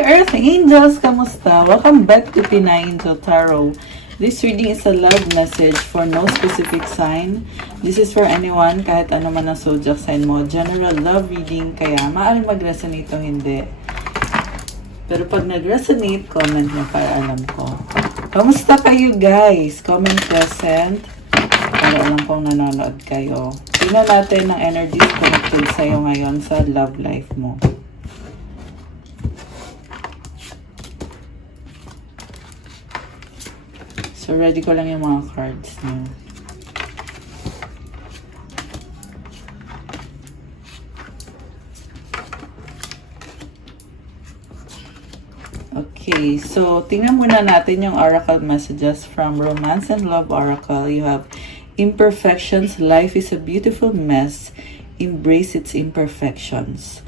Earth Angels! Kamusta? Welcome back to Pinay Angel Tarot. This reading is a love message for no specific sign. This is for anyone, kahit ano man ang zodiac sign mo. General love reading, kaya maaaring mag-resonate o hindi. Pero pag nag-resonate, comment nyo para alam ko. Kamusta kayo guys? Comment present para alam kong nanonood kayo. Tingnan natin ang energies connected sa'yo ngayon sa love life mo. So, ready ko lang yung mga cards niyo. Okay, so tingnan muna natin yung oracle messages from Romance and Love Oracle. You have imperfections. Life is a beautiful mess. Embrace its imperfections.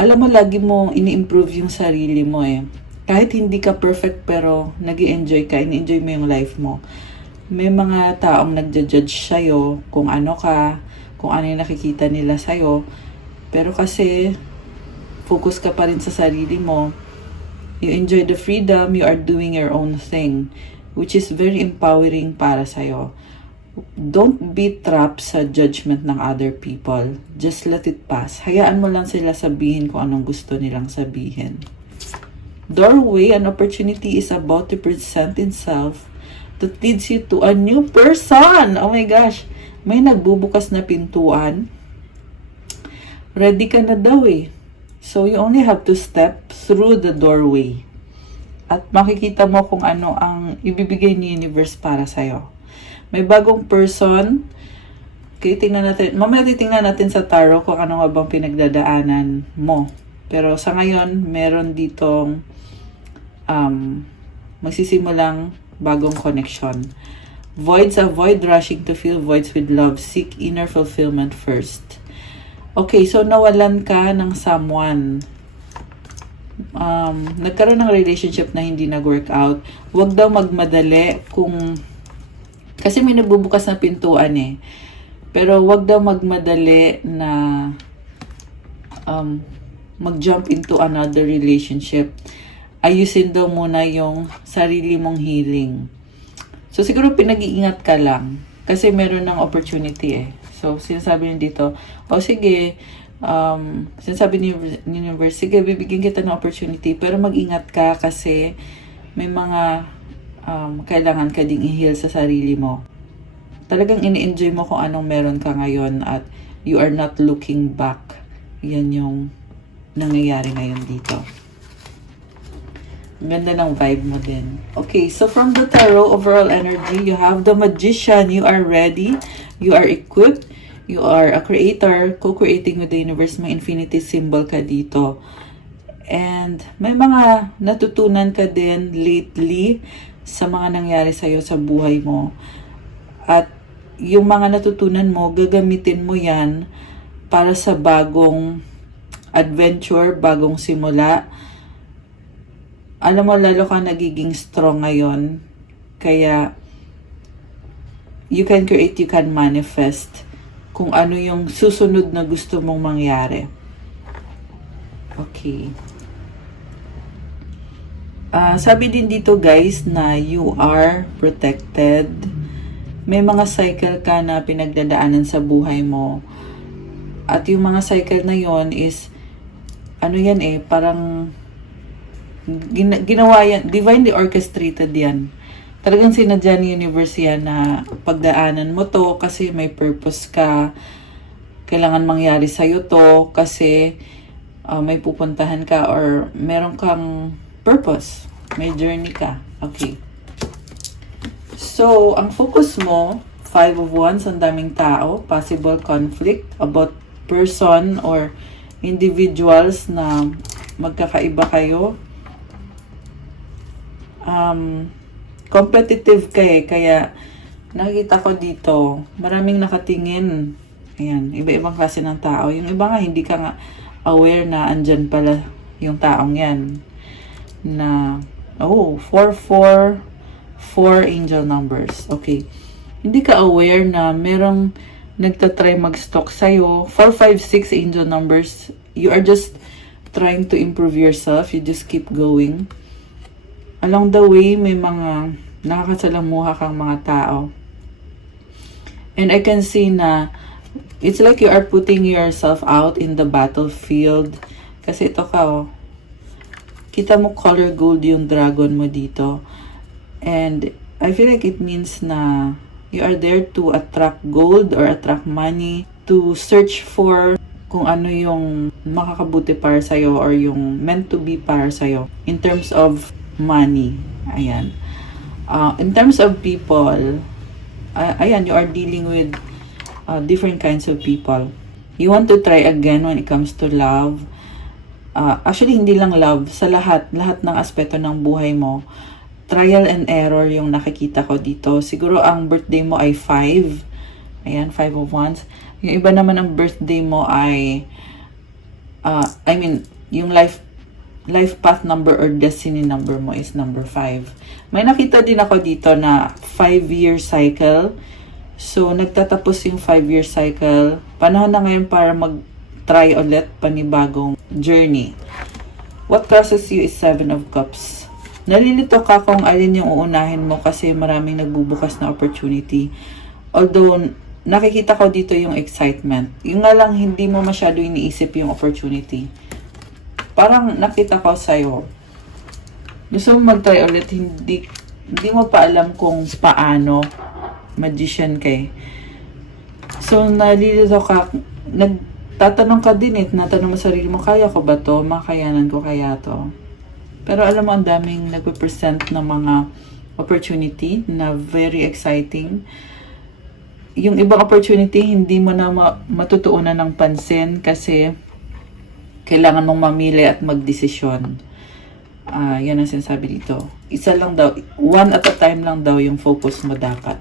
Alam mo, lagi mo ini-improve yung sarili mo eh. Kahit hindi ka perfect pero nag-i-enjoy ka, ini-enjoy mo yung life mo. May mga taong nagja-judge sa'yo kung ano ka, kung ano yung nakikita nila sa'yo. Pero kasi focus ka pa rin sa sarili mo. You enjoy the freedom, you are doing your own thing, which is very empowering para sa'yo. Don't be trapped sa judgment ng other people. Just let it pass. Hayaan mo lang sila sabihin kung anong gusto nilang sabihin. Doorway, an opportunity is about to present itself that leads you to a new person. Oh my gosh, may nagbubukas na pintuan. Ready ka na daw eh. So you only have to step through the doorway. At makikita mo kung ano ang ibibigay ni universe para sa'yo. May bagong person. Okay, tingnan natin. Mamaya titingnan natin sa tarot kung ano nga bang pinagdadaanan mo. Pero sa ngayon, meron ditong magsisimulang bagong connection. Voids, avoid rushing to fill voids with love. Seek inner fulfillment first. Okay, so nawalan ka ng someone. Nagkaroon ng relationship na hindi nag-work out. Huwag daw magmadali kung... Kasi may nagbubukas na pintuan eh. Pero huwag daw magmadali na mag-jump into another relationship. Ayusin daw muna yung sarili mong healing. So, siguro pinag-iingat ka lang. Kasi meron ng opportunity eh. So, sinasabi niyo dito, sige, sinasabi ni universe, sige, bibigyan kita ng opportunity. Pero mag-ingat ka kasi may mga kailangan ka ding i-heal sa sarili mo. Talagang ini-enjoy mo kung anong meron ka ngayon at you are not looking back. Yan yung nangyayari ngayon dito. Ang ganda ng vibe mo din. Okay, so from the tarot overall energy, you have the Magician. You are ready. You are equipped. You are a creator, co-creating with the universe. May infinity symbol ka dito. And may mga natutunan ka din lately sa mga nangyari sa'yo sa buhay mo. At yung mga natutunan mo, gagamitin mo yan para sa bagong adventure, bagong simula. Alam mo, lalo ka nagiging strong ngayon. Kaya, you can create, you can manifest kung ano yung susunod na gusto mong mangyari. Okay. Sabi din dito guys na you are protected. May mga cycle ka na pinagdadaanan sa buhay mo. At yung mga cycle na yon is, ano yan eh, parang ginawa yan, divinely orchestrated yan. Talagang sinadya ni universe yan na pagdaanan mo to kasi may purpose ka. Kailangan mangyari sa'yo to kasi may pupuntahan ka or meron kang purpose. May journey ka. Okay. So, ang focus mo, 5 of Wands, ang daming tao, possible conflict about person or individuals na magkakaiba kayo. Competitive ka eh, kaya nakikita ko dito, maraming nakatingin. Ayan, iba-ibang klase ng tao. Yung iba nga, hindi ka nga aware na andyan pala yung taong yan. Na, 4 angel numbers. Okay. Hindi ka aware na merong nagtatry mag-stalk sa'yo. 4, 5, 6 angel numbers. You are just trying to improve yourself. You just keep going. Along the way, may mga nakakasalamuha kang mga tao. And I can see na it's like you are putting yourself out in the battlefield. Kasi ito ka, oh. Kita mo color gold yung dragon mo dito. And I feel like it means na you are there to attract gold or attract money, to search for kung ano yung makakabuti para sa'yo or yung meant to be para sa'yo in terms of money. Ayan. In terms of people, ayan, you are dealing with different kinds of people. You want to try again when it comes to love. Actually, hindi lang love. Sa lahat ng aspeto ng buhay mo, trial and error yung nakikita ko dito. Siguro ang birthday mo ay 5. Ayan, 5 of Wands. Yung iba naman ang birthday mo ay, yung life path number or destiny number mo is number 5. May nakita din ako dito na 5-year cycle. So, nagtatapos yung 5-year cycle. Panahon na ngayon para mag-try ulit panibagong journey. What crosses you is 7 of Cups. Nalilito ka kung alin yung uunahin mo kasi maraming nagbubukas na opportunity. Although, nakikita ko dito yung excitement. Yung nga lang, hindi mo masyado iniisip yung opportunity. Parang nakita ko sa'yo, gusto mo mag-try ulit, hindi mo pa alam kung paano, magician kay. So, nalilito ka, nagtatanong ka din natanong mo sarili mo, kaya ko ba to? Makayanan ko kaya to? Pero alam mo, ang daming nagpe-present ng mga opportunity na very exciting. Yung ibang opportunity, hindi mo na matutuunan ng pansin kasi kailangan mong mamili at magdesisyon. Yan ang sinasabi dito. Isa lang daw, one at a time lang daw yung focus mo dapat.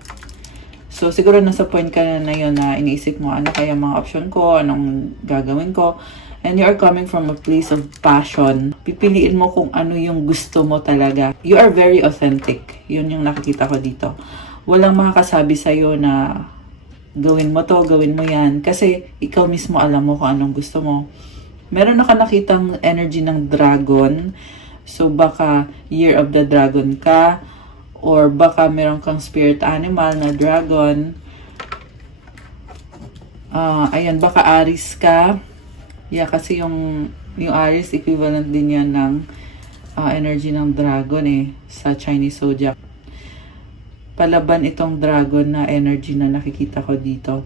So, siguro nasa point ka na yun na iniisip mo, ano kaya mga option ko, anong gagawin ko. And you are coming from a place of passion. Pipiliin mo kung ano yung gusto mo talaga. You are very authentic. Yun yung nakikita ko dito. Walang makakasabi sa'yo na gawin mo to, gawin mo yan. Kasi ikaw mismo alam mo kung anong gusto mo. Meron na ka nakitang energy ng dragon. So, baka Year of the Dragon ka. Or baka meron kang spirit animal na dragon. Ayan, baka Aries ka. Yeah, kasi yung Aries, equivalent din yan ng energy ng dragon sa Chinese zodiac. Palaban itong dragon na energy na nakikita ko dito.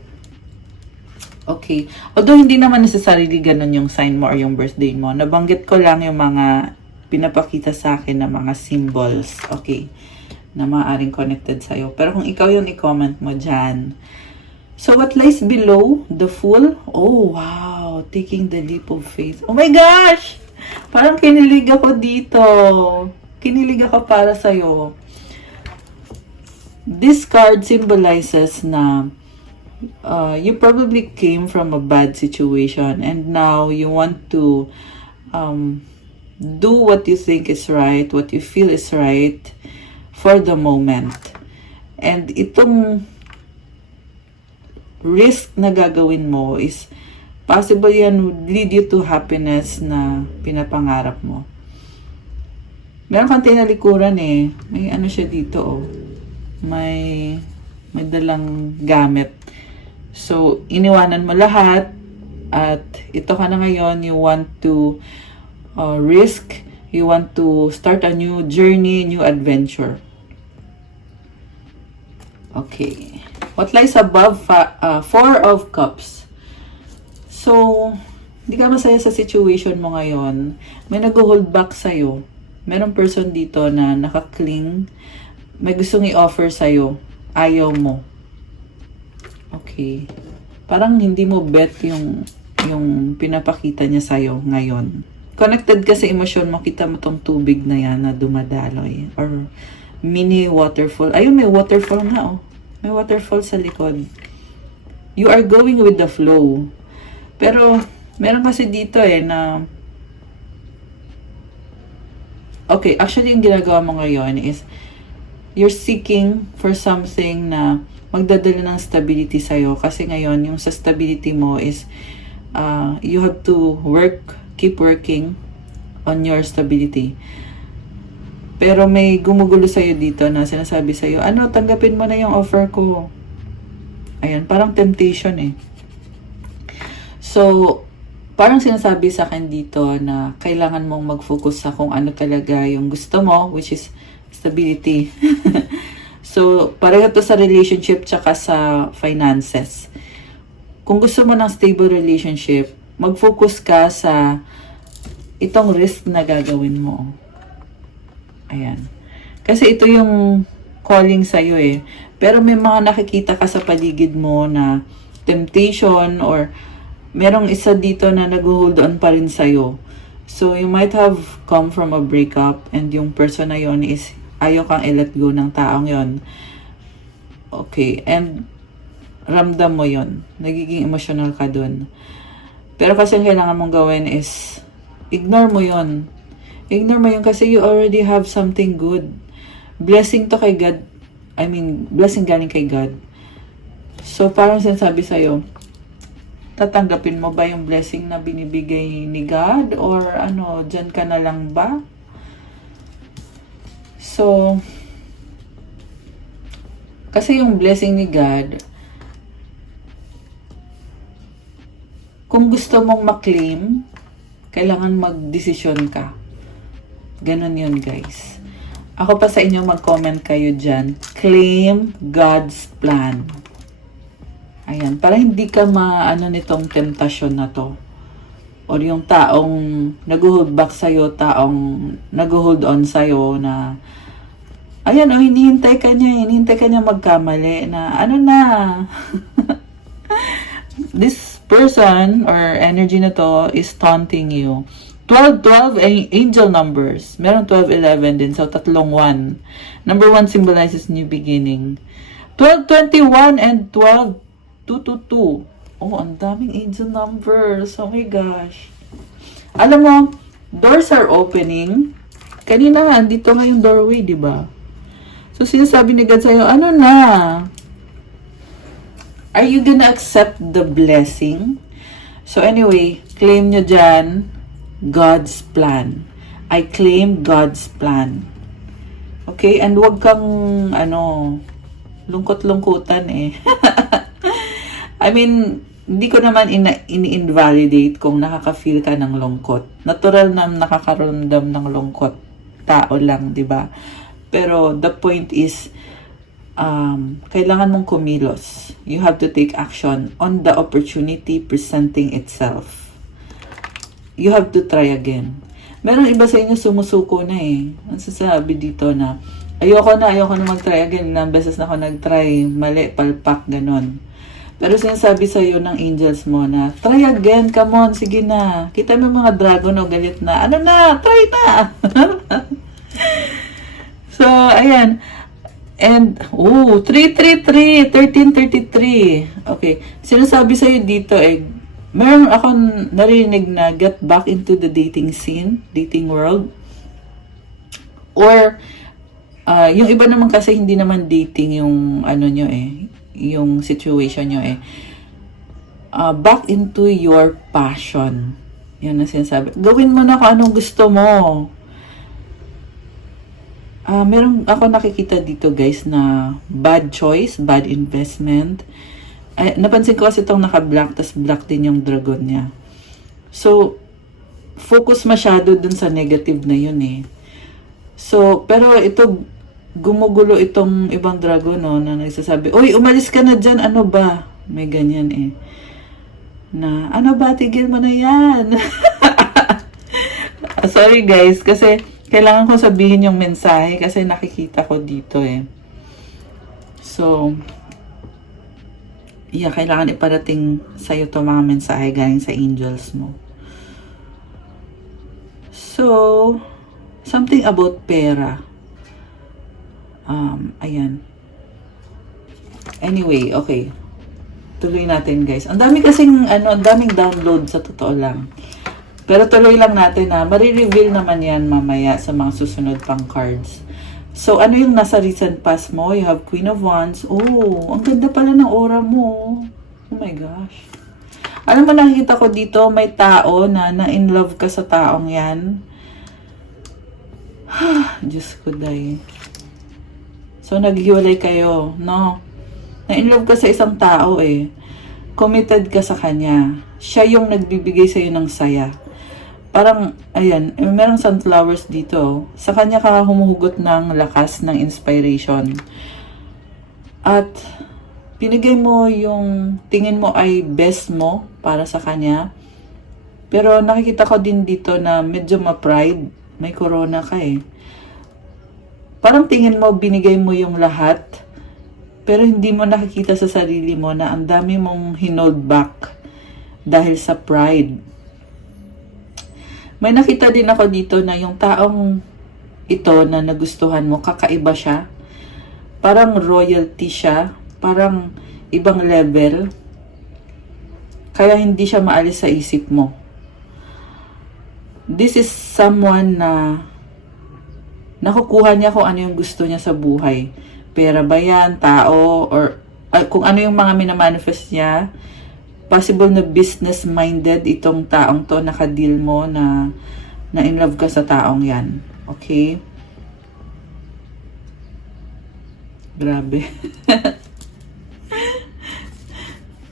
Okay. Although hindi naman necessarily ganun yung sign mo or yung birthday mo. Nabanggit ko lang yung mga pinapakita sa akin na mga symbols. Okay. Na maaaring connected sa'yo. Pero kung ikaw yun, i-comment mo dyan. So, what lies below the Fool? Oh, wow. Taking the leap of faith. Oh my gosh! Parang kinilig ako dito. Kinilig ako para sa'yo. This card symbolizes na you probably came from a bad situation and now you want to do what you think is right, what you feel is right for the moment. And itong risk na gagawin mo is possible yan would lead you to happiness na pinapangarap mo. Meron kang tinalikuran May ano siya dito May dalang gamit. So, iniwanan mo lahat at ito ka na ngayon, you want to risk, you want to start a new journey, new adventure. Okay. What lies above? 4 of Cups. So, hindi ka masaya sa situation mo ngayon. May nag-hold back sa'yo. Merong person dito na nakakling. May gustong i-offer sa'yo. Ayaw mo. Okay. Parang hindi mo bet yung pinapakita niya sa'yo ngayon. Connected ka sa emosyon mo. Kita mo tong tubig na yan na dumadaloy. Or mini waterfall. Ayun, may waterfall nga May waterfall sa likod. You are going with the flow. Pero, meron kasi dito na okay, actually yung ginagawa mo ngayon is you're seeking for something na magdadala ng stability sa'yo. Kasi ngayon, yung sa stability mo is you have to work keep working on your stability. Pero may gumugulo sa'yo dito na sinasabi sa'yo, ano, tanggapin mo na yung offer ko. Ayan, parang temptation eh. So, parang sinasabi sa akin dito na kailangan mong mag-focus sa kung ano talaga yung gusto mo, which is stability. So, pareho to sa relationship tsaka sa finances. Kung gusto mo ng stable relationship, mag-focus ka sa itong risk na gagawin mo. Ayan. Kasi ito yung calling sa'yo eh. Pero may mga nakikita ka sa paligid mo na temptation or merong isa dito na nag-hold on pa rin sa'yo. So, you might have come from a breakup and yung person na yon is ayaw kang i-let go ng taong yon. Okay. And ramdam mo yon. Nagiging emotional ka dun. Pero kasi ang kailangan mong gawin is ignore mo yon. Ignore mo yun kasi you already have something good. Blessing to kay God. I mean, blessing galing kay God. So, parang sinasabi sa'yo, tatanggapin mo ba yung blessing na binibigay ni God? Or ano, dyan ka na lang ba? So, kasi yung blessing ni God, kung gusto mong maklaim, kailangan mag-desisyon ka. Ganon yun, guys. Ako pa sa inyo, mag-comment kayo dyan. Claim God's plan. Ayan. Para hindi ka maano nitong temptasyon na to. Or yung taong nag-hold back sa'yo, taong nag-hold on sa'yo na ayan, oh, hinihintay ka niya magkamali na ano na. This person or energy na to is taunting you. 12 angel numbers. Meron 12-11 din. So, tatlong 1. Number 1 symbolizes new beginning. 12-21 and 12-222. Oh, ang daming angel numbers. Oh my gosh. Alam mo, doors are opening. Kanina nga, dito nga yung doorway, di ba? So, sinasabi ni God sa'yo, ano na? Are you gonna accept the blessing? So, anyway, claim nyo dyan, God's plan. I claim God's plan. Okay? And wag kang, lungkot-lungkutan eh. I mean, hindi ko naman ini-invalidate kung nakaka-feel ka ng lungkot. Natural na nakakaramdam ng lungkot. Tao lang, di ba? Pero the point is, kailangan mong kumilos. You have to take action on the opportunity presenting itself. You have to try again. Meron iba sa inyo sumusuko na eh. Ang sasabi dito na, ayoko na mag-try again. Ilang beses na ako nag-try, mali, palpak, ganon. Pero sinasabi sa iyo ng angels mo na, try again, come on, sige na. Kita mo mga dragon o galit na, ano na, try na. So, ayan. And, 333, 1333. Okay. Sinasabi sa iyo dito eh, meron akong narinig na get back into the dating scene, dating world. Or, yung iba naman kasi hindi naman dating yung nyo eh, yung situation nyo eh. Back into your passion. Yan ang sinasabi. Gawin mo na kung anong gusto mo. Meron ako nakikita dito guys na bad choice, bad investment. Napansin ko kasi itong naka-black, tas black din yung dragon niya. So, focus masyado dun sa negative na yun eh. So, pero ito, gumugulo itong ibang dragon no, na nagsasabi, uy, umalis ka na dyan, ano ba? May ganyan eh. Na, ano ba, tigil mo na yan. Sorry guys, kasi kailangan ko sabihin yung mensahe kasi nakikita ko dito eh. So, yeah, kailangan iparating sa'yo to mga mensahe galing sa angels mo. So, something about pera. Ayan. Anyway, okay. Tuloy natin guys. Ang dami kasing, ang daming download sa totoo lang. Pero tuloy lang natin na, marireveal naman yan mamaya sa mga susunod pang cards. So, ano yung nasa recent past mo? You have Queen of Wands. Oh, ang ganda pala ng aura mo. Oh my gosh. Alam mo, nakikita ko dito, may tao na in love ka sa taong yan. Diyos ko, day. So, naghiwalay kayo, no? Na-in love ka sa isang tao, eh. Committed ka sa kanya. Siya yung nagbibigay sa'yo ng saya. Parang, ayan, merong sunflowers dito. Sa kanya ka humuhugot ng lakas, ng inspiration. At, pinigay mo yung tingin mo ay best mo para sa kanya. Pero nakikita ko din dito na medyo ma-pride. May corona ka eh. Parang tingin mo binigay mo yung lahat. Pero hindi mo nakikita sa sarili mo na ang dami mong hinold back dahil sa pride. May nakita din ako dito na yung taong ito na nagustuhan mo, kakaiba siya. Parang royalty siya. Parang ibang level. Kaya hindi siya maalis sa isip mo. This is someone na nakukuha niya kung ano yung gusto niya sa buhay. Pera ba yan, tao, or kung ano yung mga minamanifest niya. Possible na business-minded itong taong to, nakadeal mo na in love ka sa taong yan. Okay? Grabe.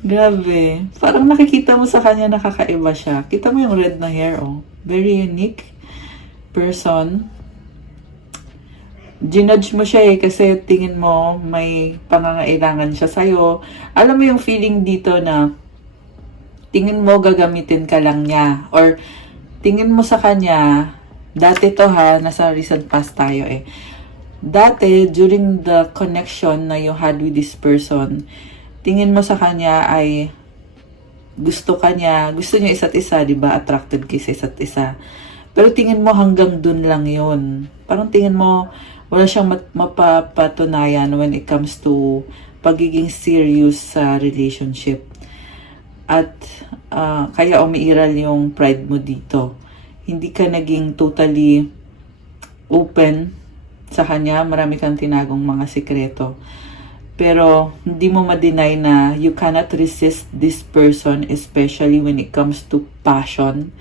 Grabe. Parang nakikita mo sa kanya nakakaiba siya. Kita mo yung red na hair, oh. Very unique person. Ginudge mo siya eh kasi tingin mo may pangangailangan siya sa'yo. Alam mo yung feeling dito na tingin mo gagamitin ka lang niya. Or tingin mo sa kanya, dati to ha, nasa recent past tayo eh. Dati, during the connection na you had with this person, tingin mo sa kanya ay gusto niyo isa't isa, di ba? Attracted kayo sa isa't isa. Pero tingin mo hanggang dun lang yun. Parang tingin mo wala siyang mapapatunayan when it comes to pagiging serious sa relationship. At kaya umiiral yung pride mo dito. Hindi ka naging totally open sa kanya. Marami kang tinagong mga sikreto. Pero hindi mo ma-deny na you cannot resist this person, especially when it comes to passion.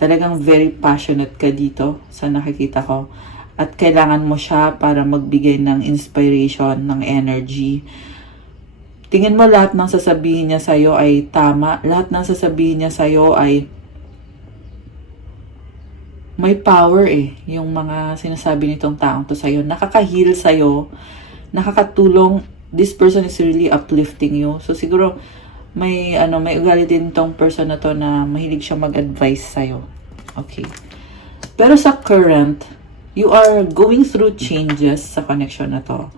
Talagang very passionate ka dito sa nakikita ko. At kailangan mo siya para magbigay ng inspiration, ng energy. Tingin mo lahat ng sasabihin niya sa'yo ay tama. Lahat ng sasabihin niya sa'yo ay may power eh. Yung mga sinasabi nitong taong to sa'yo. Nakaka-heal sa'yo. Nakakatulong. This person is really uplifting you. So siguro may ugali din tong person na to na mahilig siya mag-advise sa'yo. Okay. Pero sa current, you are going through changes sa connection na to.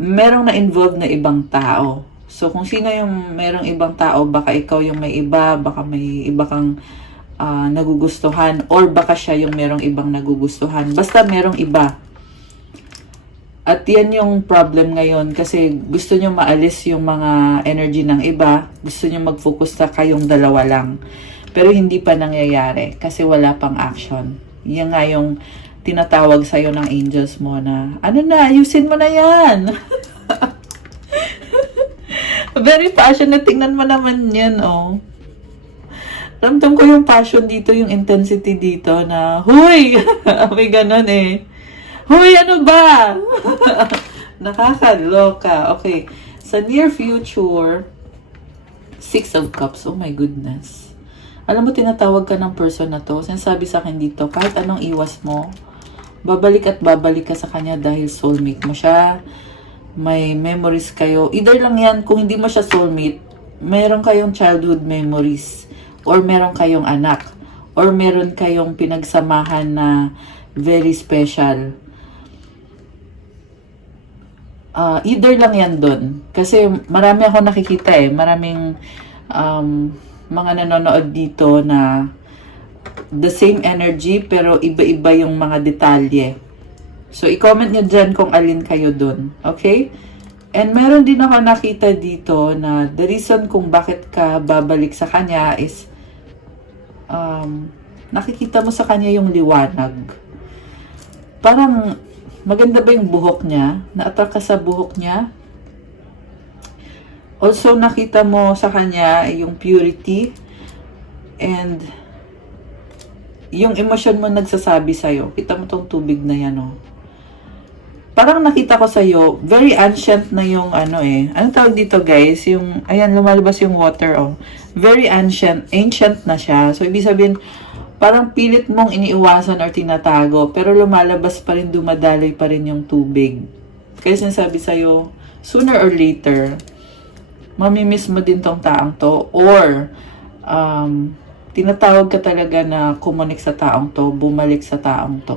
Merong na-involve na ibang tao. So kung sino yung merong ibang tao, baka ikaw yung may iba, baka may iba kang nagugustuhan, or baka siya yung merong ibang nagugustuhan. Basta merong iba. At yan yung problem ngayon kasi gusto nyo maalis yung mga energy ng iba. Gusto nyo mag-focus sa kayong dalawa lang. Pero hindi pa nangyayari kasi wala pang action. Yan nga yung tinatawag sa'yo ng angels mo na, ano na, ayusin mo na yan. Very passionate. Tingnan mo naman yan, oh. Ramdam ko yung passion dito, yung intensity dito na, huy! May ganon eh. Hoy, ano ba? Nakakaloka. Okay. Sa near future, 6 of Cups. Oh my goodness. Alam mo, tinatawag ka ng person na to. Sinasabi sa akin dito, kahit anong iwas mo, babalik at babalik ka sa kanya dahil soulmate mo siya. May memories kayo. Either lang yan, kung hindi mo siya soulmate, meron kayong childhood memories. Or meron kayong anak. Or meron kayong pinagsamahan na very special. Either lang yan dun. Kasi marami ako nakikita eh. Maraming mga nanonood dito na the same energy pero iba-iba yung mga detalye. So, i-comment nyo dyan kung alin kayo dun. Okay? And meron din ako nakita dito na the reason kung bakit ka babalik sa kanya is nakikita mo sa kanya yung liwanag. Parang maganda ba yung buhok niya? Na-attract ka sa buhok niya? Also, nakita mo sa kanya yung purity. And yung emosyon mo nagsasabi sa'yo, kita mo tong tubig na yan, oh. Parang nakita ko sa'yo, very ancient na yung ano eh. Anong tawag dito guys? Yung, ayan, lumalabas yung water, oh. Very ancient na siya. So, ibig sabihin, parang pilit mong iniiwasan or tinatago, pero lumalabas pa rin, dumadaloy pa rin yung tubig. Kaya sinasabi sa'yo, sooner or later, mamimiss mo din tong taong to, or, tinatawag ka talaga na kumunik sa taong to, bumalik sa taong to.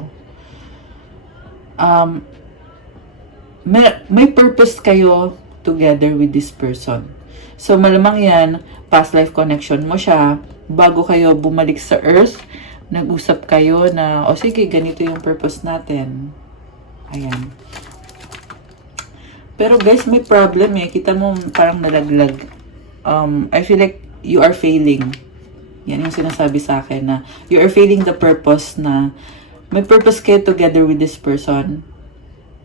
May purpose kayo together with this person. So, malamang yan, past life connection mo siya, bago kayo bumalik sa earth, nag-usap kayo na, o sige, ganito yung purpose natin. Ayan. Pero guys, may problem eh. Kita mo parang nalaglag. I feel like you are failing. Yan yung sinasabi sa akin na you are failing the purpose na may purpose kayo together with this person.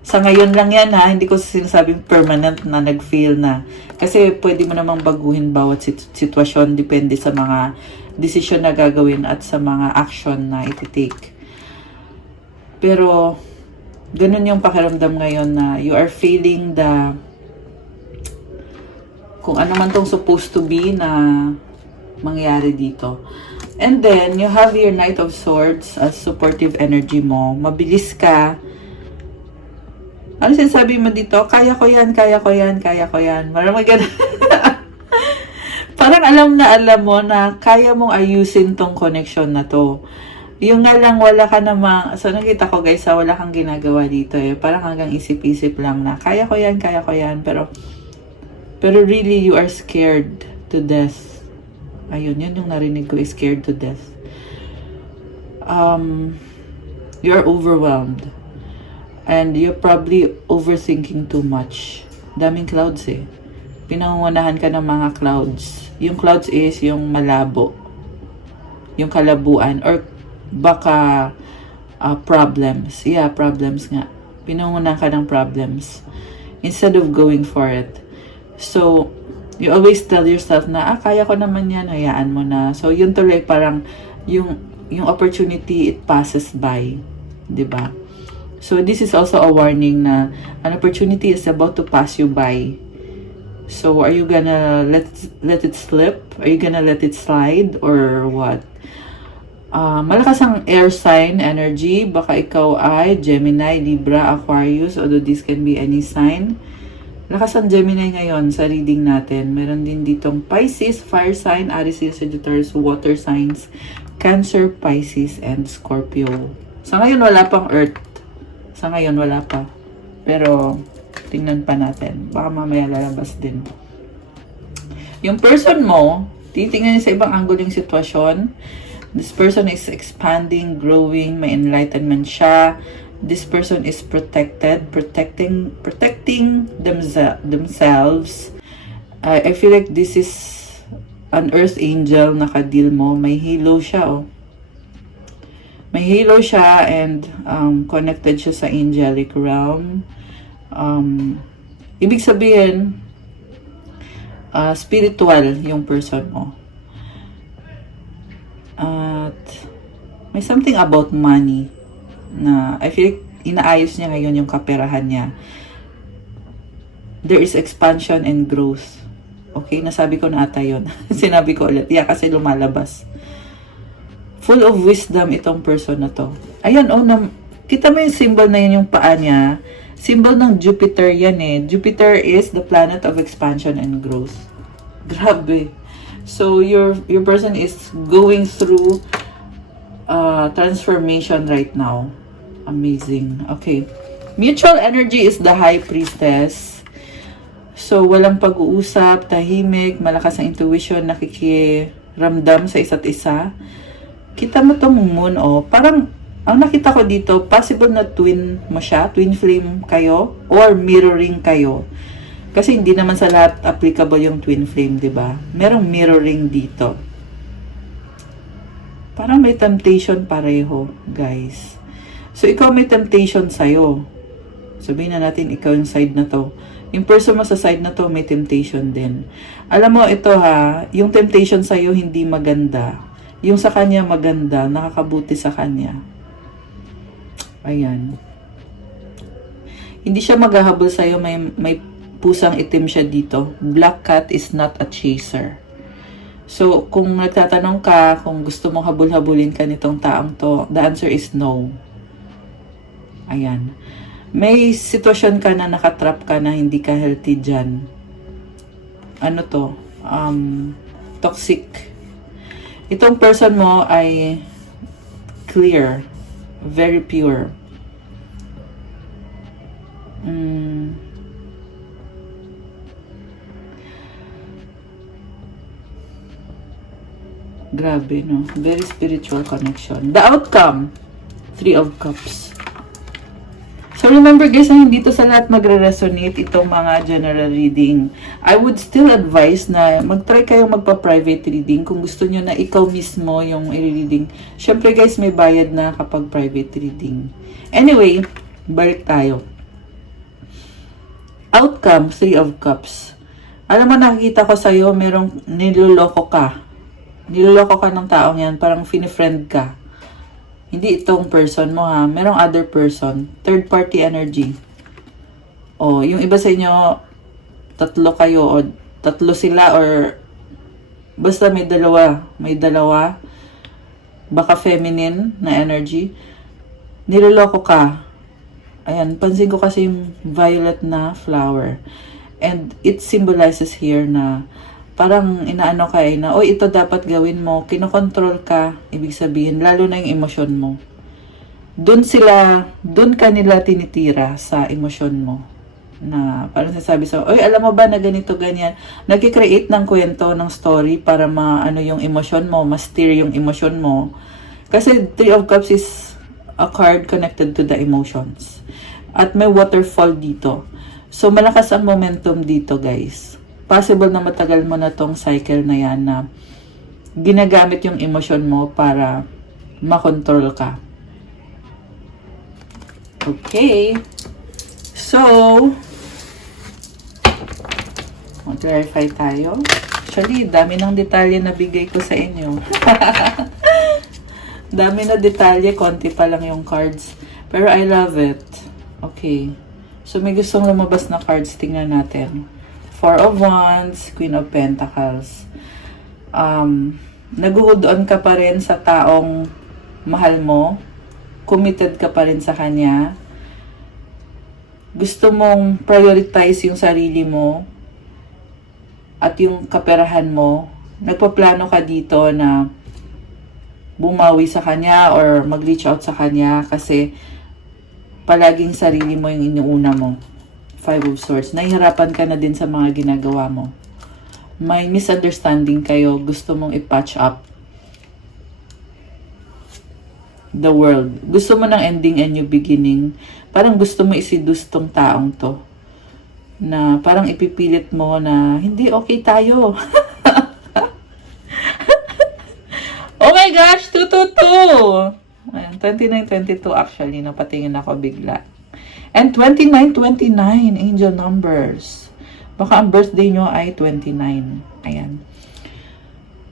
Sa ngayon lang yan ha, hindi ko sinasabing permanent na nag-fail na. Kasi pwede mo namang baguhin bawat sitwasyon depende sa mga decision na gagawin at sa mga action na iti-take. Pero, ganun yung pakiramdam ngayon na you are failing the kung ano man tong supposed to be na mangyari dito. And then, you have your Knight of Swords as supportive energy mo. Mabilis ka. Ano sinasabi mo dito? Kaya ko yan, kaya ko yan, kaya ko yan. Maraming ganun. Parang alam mo na kaya mong ayusin tong connection na to. Yung nga lang wala ka namang, so nakita ko guys, wala kang ginagawa dito eh. Parang hanggang isip-isip lang na kaya ko yan, kaya ko yan. Pero really you are scared to death. Ayun, yun yung narinig ko, scared to death. You are overwhelmed. And you're probably overthinking too much. Daming clouds eh. Pinangungunahan ka ng mga clouds. Yung clouds is yung malabo. Yung kalabuan. Or baka problems. Yeah, problems nga. Pinangungunahan ka ng problems. Instead of going for it. So, you always tell yourself na, kaya ko naman yan, hayaan mo na. So, yun tuloy parang yung opportunity, it passes by. 'Di ba? So, this is also a warning na an opportunity is about to pass you by. So, are you gonna let it slip? Are you gonna let it slide? Or what? Malakas ang air sign energy. Baka ikaw ay Gemini, Libra, Aquarius, although this can be any sign. Lakas ang Gemini ngayon sa reading natin. Meron din ditong Pisces, fire sign, Aries, Sagittarius, water signs, Cancer, Pisces, and Scorpio. Sa ngayon, wala pang Earth. Sa ngayon, wala pa. Pero, tingnan pa natin. Baka mamaya lalabas din. Yung person mo, titingnan sa ibang angle yung sitwasyon. This person is expanding, growing, may enlightenment siya. This person is protected, protecting themselves. I feel like this is an earth angel na kadil mo. May halo siya, oh. May halo siya and connected siya sa angelic realm. Ibig sabihin, spiritual yung person mo. At may something about money na I feel like inaayos niya ngayon yung kaperahan niya. There is expansion and growth. Okay, nasabi ko na ata yun. Sinabi ko ulit. Yeah, kasi lumalabas. Full of wisdom itong person na to. Ayan, kita mo yung symbol na yun, yung paa niya. Symbol ng Jupiter yan eh. Jupiter is the planet of expansion and growth. Grabe. So, your person is going through transformation right now. Amazing. Okay. Mutual energy is the High Priestess. So, walang pag-uusap, tahimik, malakas ang intuition, nakikiramdam sa isa't isa. Kita mo tong moon, oh. Parang, ang nakita ko dito, possible na twin mo siya, twin flame kayo, or mirroring kayo. Kasi hindi naman sa lahat applicable yung twin flame, di ba? Merong mirroring dito. Parang may temptation pareho, guys. So, ikaw may temptation sa'yo. Sabihin na natin, ikaw yung side na to. Yung person mo sa side na to, may temptation din. Alam mo, ito ha, yung temptation sa'yo hindi maganda. yung sa kanya maganda, nakakabuti sa kanya. Ayan. Hindi siya maghahabol sa'yo, may pusang itim siya dito. Black cat is not a chaser. So, kung nagtatanong ka, kung gusto mong habul-habulin ka nitong taong to, the answer is no. Ayan. May sitwasyon ka na nakatrap ka na hindi ka healthy dyan. Ano to? Toxic. Itong person mo ay clear. Very pure. Grabe, no? Very spiritual connection. The outcome, 3 of Cups. So, remember guys, na hindi to sa lahat magre-resonate itong mga general reading. I would still advise na mag-try kayong magpa-private reading kung gusto nyo na ikaw mismo yung i-reading. Syempre guys, may bayad na kapag private reading. Anyway, balik tayo. Outcome, 3 of Cups. Alam mo, nakikita ko sa'yo, merong niloloko ka. Niloloko ka ng taong yan, parang fini-friend ka. Hindi itong person mo ha, merong other person, third party energy. O, yung iba sa inyo, tatlo kayo, o tatlo sila, or basta may dalawa, baka feminine na energy. Niloloko ka. Ayan, pansin ko kasi yung violet na flower. And it symbolizes here na parang inaano ka na, oy, ito dapat gawin mo, kinokontrol ka, ibig sabihin, lalo na yung emosyon mo. Doon ka nila tinitira sa emosyon mo. Na parang sasabi sa, oy, alam mo ba na ganito, ganyan. Nagkikreate ng kwento, ng story para maano yung emosyon mo, ma-steer yung emosyon mo. Kasi 3 of Cups is a card connected to the emotions. At may waterfall dito. So, malakas ang momentum dito, guys. Possible na matagal mo na tong cycle na yan na ginagamit yung emosyon mo para makontrol ka. Okay. So, mag-clarify tayo. Actually, dami ng detalye na bigay ko sa inyo. Dami na detalye, konti pa lang yung cards. Pero I love it. Okay. So, may gustong lumabas na cards. Tingnan natin. 4 of Wands, Queen of Pentacles. Nag-hold on ka pa rin sa taong mahal mo. Committed ka pa rin sa kanya. Gusto mong prioritize yung sarili mo at yung kaperahan mo. Nagpaplano ka dito na bumawi sa kanya or mag-reach out sa kanya kasi palaging sarili mo yung inuuna mo. 5 of Swords. Nahihirapan ka na din sa mga ginagawa mo. May misunderstanding kayo. Gusto mong i-patch up the world. Gusto mo ng ending and new beginning. Parang gusto mo isidus tong taong to. Na parang ipipilit mo na hindi, okay tayo. Oh my gosh! 222! Ayan, 29-22 actually. Napatingin ako bigla. And 29-29, angel numbers. Baka ang birthday nyo ay 29. Ayan.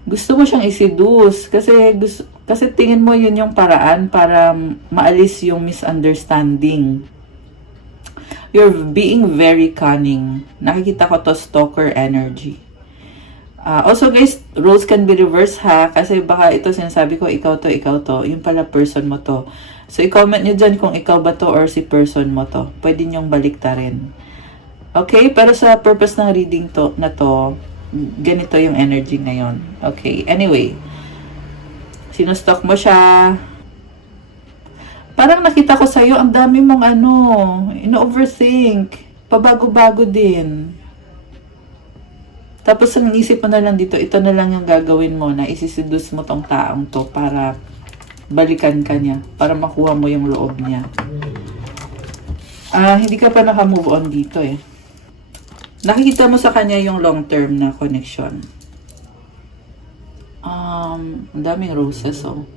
Gusto mo siyang isidus kasi tingin mo yun yung paraan para maalis yung misunderstanding. You're being very cunning. Nakikita ko to stalker energy. Also guys, roles can be reversed ha. Kasi baka ito sinasabi ko, ikaw to. Yung pala person mo to. So, i-comment nyo dyan kung ikaw ba to or si person mo to. Pwede nyong baliktarin. Okay? Pero sa purpose ng reading na to, ganito yung energy ngayon. Okay? Anyway. Sinustok mo siya. Parang nakita ko sa'yo, ang dami mong ino-overthink. Pabago-bago din. Tapos, ang isip mo na lang dito, ito na lang yung gagawin mo na isisidus mo tong taong to para balikan ka niya para makuha mo yung loob niya. Hindi ka pa naka-move on dito eh. Nakikita mo sa kanya yung long-term na connection. Ang daming roses oh.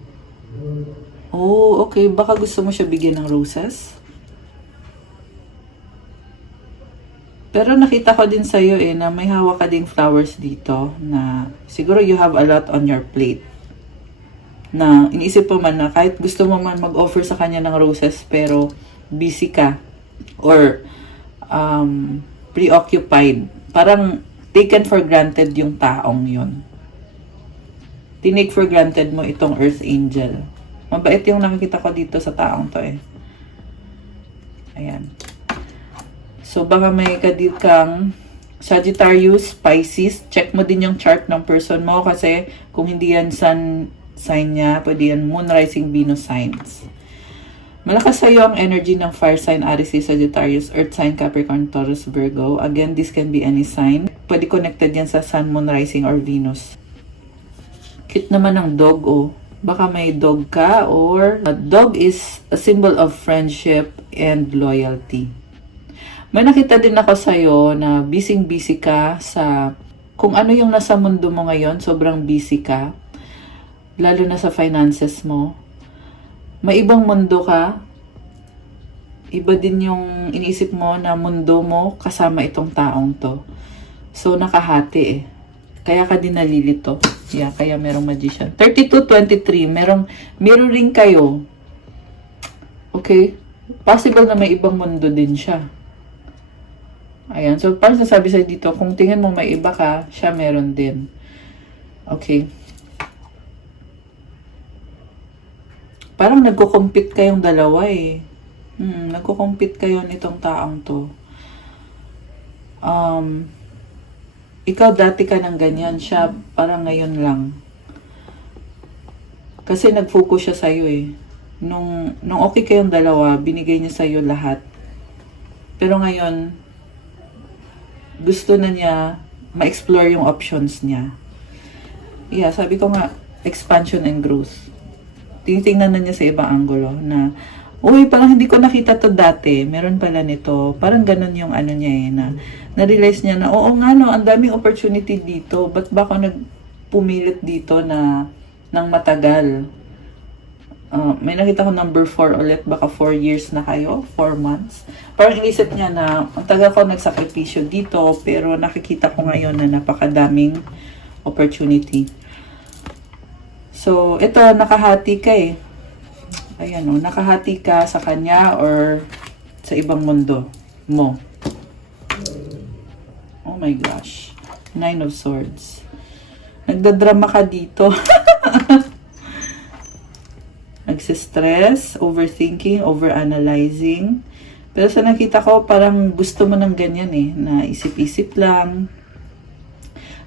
Oh, okay. Baka gusto mo siya bigyan ng roses? Pero nakita ko din sa'yo eh na may hawak ka ding flowers dito na siguro you have a lot on your plate. na iniisip mo man na kahit gusto mo man mag-offer sa kanya ng roses pero busy ka or preoccupied. Parang taken for granted yung taong yun. Tinake for granted mo itong Earth Angel. Mabait yung nakikita ko dito sa taong to eh. Ayan. So baka may kadit kang Sagittarius, Pisces. Check mo din yung chart ng person mo kasi kung hindi yan sun sign niya, pwede yan Moon, Rising, Venus signs. Malakas sa'yo ang energy ng fire sign, Aries, Sagittarius, Earth sign, Capricorn, Taurus, Virgo. Again, this can be any sign. Pwede connected yan sa Sun, Moon, Rising, or Venus. Cute naman ng dog, oh. Baka may dog ka or a dog is a symbol of friendship and loyalty. May nakita din ako sa'yo na busy-busy ka sa kung ano yung nasa mundo mo ngayon, sobrang busy ka. Lalo na sa finances mo. May ibang mundo ka. Iba din yung iniisip mo na mundo mo kasama itong taong to. So, nakahati eh. Kaya ka din nalilito. Yeah, kaya merong magician. 32-23, merong mirroring kayo. Okay? Possible na may ibang mundo din siya. Ayan. So, parang sasabi sa'yo dito, kung tingin mo may iba ka, siya meron din. Okay? Parang nagko-compete kayong dalawa eh. Nagko-compete kayo nitong taong to. Ikaw dati ka ng ganyan, siya parang ngayon lang. Kasi nag-focus siya sa'yo eh. Nung okay kayong dalawa, binigay niya sa'yo lahat. Pero ngayon, gusto na niya ma-explore yung options niya. Yeah, sabi ko nga, expansion and growth. Tinitingnan na niya sa ibang anggulo na, uy, parang hindi ko nakita to dati. Meron pala nito. Parang ganun yung ano niya eh, na-realize niya na, oo nga no, ang daming opportunity dito. Ba't ba ako nagpumilit dito na ng matagal? May nakita ko number 4 ulit, baka 4 years na kayo, 4 months. Parang inisip niya na, ang tagal ko nagsakripisyo dito, pero nakikita ko ngayon na napakadaming opportunity. So, ito, nakahati ka eh. Ayan o, nakahati ka sa kanya or sa ibang mundo mo. Oh my gosh. 9 of Swords. Nagdadrama ka dito. Nagsistress, overthinking, overanalyzing. Pero sa nakita ko, parang gusto mo ng ganyan eh, na isip-isip lang.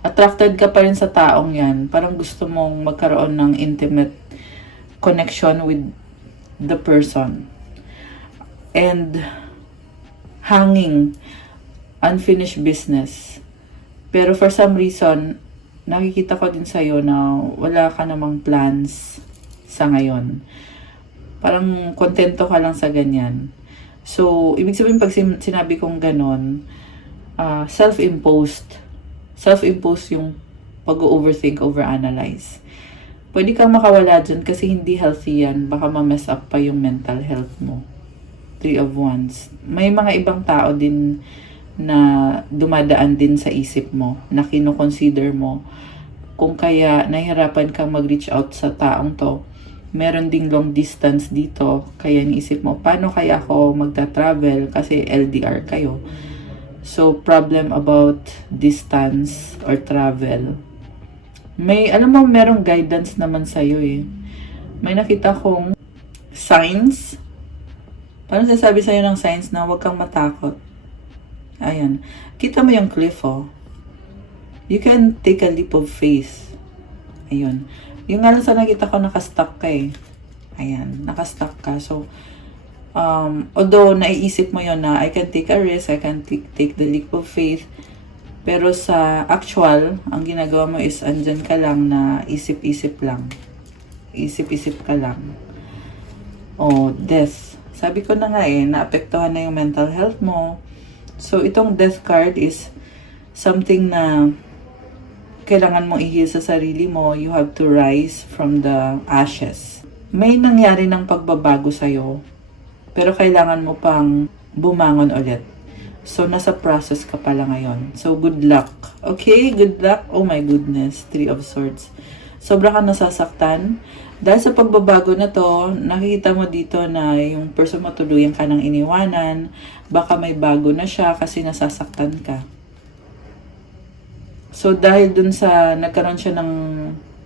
Attracted ka pa rin sa taong yan. Parang gusto mong magkaroon ng intimate connection with the person. And hanging, unfinished business. Pero for some reason, nakikita ko din sa'yo na wala ka namang plans sa ngayon. Parang kontento ka lang sa ganyan. So, ibig sabihin pag sinabi kong ganon, self-imposed yung pag-overthink, overanalyze. Pwede kang makawala dyan kasi hindi healthy yan. Baka ma-mess up pa yung mental health mo. 3 of Wands. May mga ibang tao din na dumadaan din sa isip mo, na kino-consider mo. Kung kaya nahihirapan kang mag-reach out sa taong to, meron ding long distance dito, kaya niisip mo, paano kaya ako magta-travel kasi LDR kayo. So, problem about distance or travel. May, alam mo, merong guidance naman sa'yo eh. May nakita kong signs. Parang sasabi sa'yo ng signs na huwag kang matakot. Ayan. Kita mo yung cliff, oh. You can take a leap of faith. Ayun. Yung nga lang sa nakita ko, nakastuck ka eh. Ayan. Nakastuck ka. So, although naiisip mo yon na I can take a risk, I can take the leap of faith, pero sa actual, ang ginagawa mo is andyan ka lang na isip-isip lang. Isip-isip ka lang. Oh, death. Sabi ko na nga eh, naapektuhan na yung mental health mo. So, itong death card is something na kailangan mong i-heal sa sarili mo. You have to rise from the ashes. May nangyari ng pagbabago sa'yo, pero kailangan mo pang bumangon ulit. So, nasa process ka pala ngayon. So, good luck. Okay, good luck. Oh my goodness. 3 of Swords. Sobra kang nasasaktan. Dahil sa pagbabago na to, nakikita mo dito na yung person mo tuluyan ka ng iniwanan. Baka may bago na siya kasi nasasaktan ka. So, dahil dun sa nagkaroon siya ng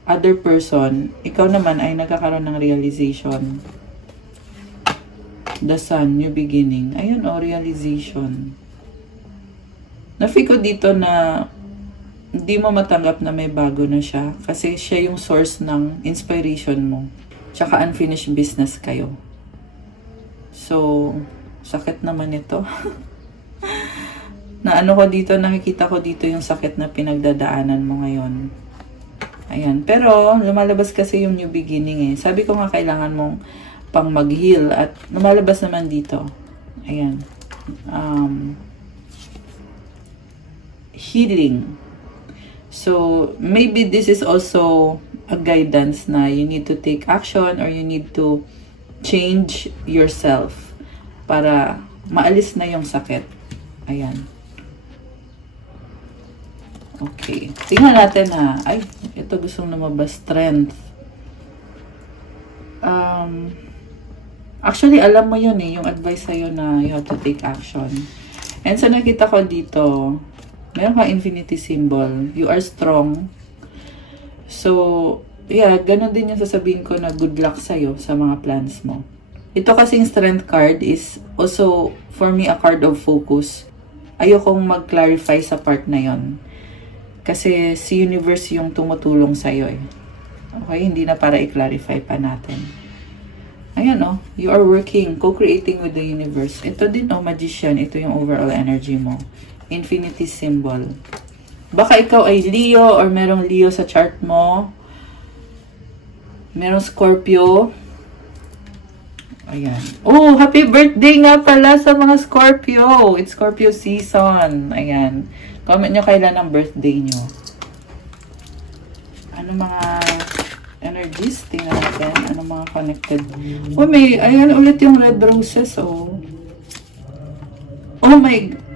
other person, ikaw naman ay nagkakaroon ng realization. The Sun, new beginning. Ayun, realization. Na-feel ko dito na hindi mo matanggap na may bago na siya kasi siya yung source ng inspiration mo. Tsaka unfinished business kayo. So, sakit naman ito. Na ano ko dito, nakikita ko dito yung sakit na pinagdadaanan mo ngayon. Ayan. Pero, lumalabas kasi yung new beginning eh. Sabi ko nga kailangan mong pang mag-heal at lumalabas naman dito. Ayan. Healing. So, maybe this is also a guidance na you need to take action or you need to change yourself para maalis na yung sakit. Ayan. Okay. Tingnan natin ha. Ay, ito gustong lumabas. Strength. Actually, alam mo yun eh. Yung advice sa'yo na you have to take action. And so, nakita ko dito, meron ka infinity symbol. You are strong. So, yeah, ganun din yung sasabihin ko na good luck sa'yo sa mga plans mo. Ito kasing strength card is also, for me, a card of focus. Ayokong mag-clarify sa part na yon. Kasi si universe yung tumutulong sa'yo eh. Okay, hindi na para i-clarify pa natin. Ayan you are working, co-creating with the universe. Ito din magician. Ito yung overall energy mo. Infinity symbol. Baka ikaw ay Leo or merong Leo sa chart mo. Merong Scorpio. Ayan. Oh, happy birthday nga pala sa mga Scorpio. It's Scorpio season. Ayan. Comment nyo kailan ang birthday nyo. Ano mga energies? Tingnan natin. Ano mga connected. Oh, ayan ulit yung red roses,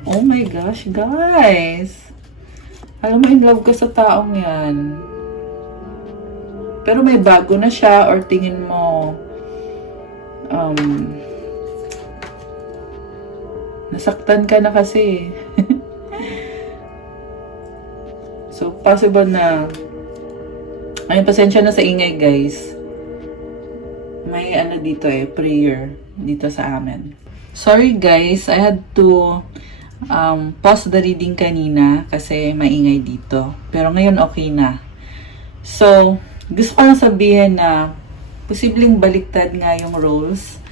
Oh my gosh, guys. Alam mo, in love ka sa taong yan. Pero may bago na siya or tingin mo nasaktan ka na kasi. So, possible na ayun, pasensya na sa ingay, guys. May dito prayer dito sa amin. Sorry, guys. I had to pause the reading kanina kasi maingay dito. Pero ngayon okay na. So, gusto ko lang sabihin na posibleng baliktad nga yung roles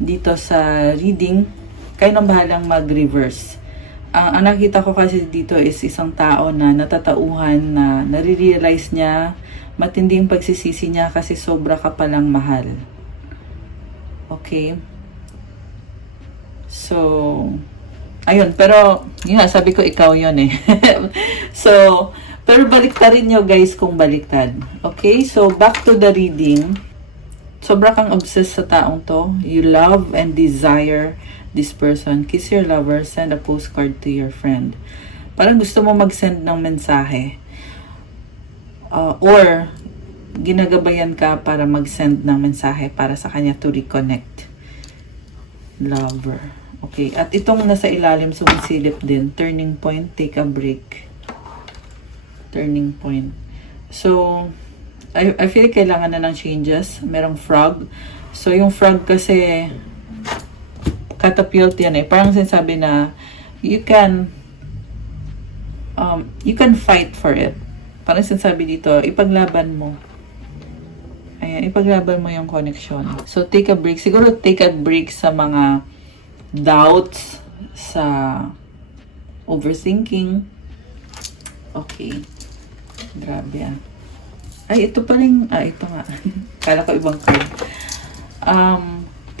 dito sa reading. Kayo nang bahalang mag-reverse. Ang nakita ko kasi dito is isang tao na natatauhan na nare-realize niya matinding pagsisisi niya kasi sobra ka palang mahal. Okay? So, ayun, pero, yun nga, sabi ko ikaw yun eh. So, pero baliktarin nyo guys kung baliktad. Okay, so back to the reading. Sobra kang obsessed sa taong to. You love and desire this person. Kiss your lover, send a postcard to your friend. Parang gusto mo mag-send ng mensahe. Or, ginagabayan ka para mag-send ng mensahe para sa kanya to reconnect. Lover. Okay, at itong nasa ilalim sumisilip din, turning point, take a break. Turning point. So, I feel kailangan na ng changes. Merong frog. So, yung frog kasi catapult yan eh. Parang sinasabi na you can fight for it. Parang sinasabi dito, ipaglaban mo. Ayan, ipaglaban mo yung connection. So, take a break. Siguro take a break sa mga doubts, sa overthinking. Okay. Grabe Ay, ito pa rin. Ito nga. Kala ko ibang card.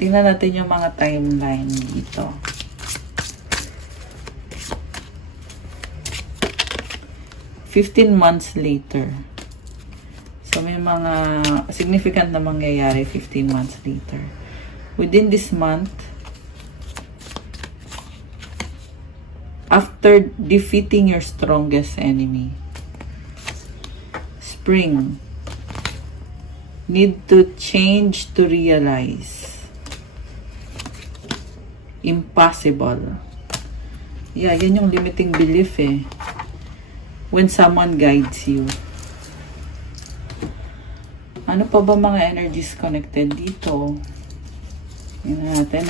Tingnan natin yung mga timeline dito. "15 months later." So, may mga significant na mangyayari 15 months later. Within this month, after defeating your strongest enemy. Spring. Need to change to realize. Impossible. Yeah, yan yung limiting belief eh. When someone guides you. Ano pa ba mga energies connected dito? Tingnan natin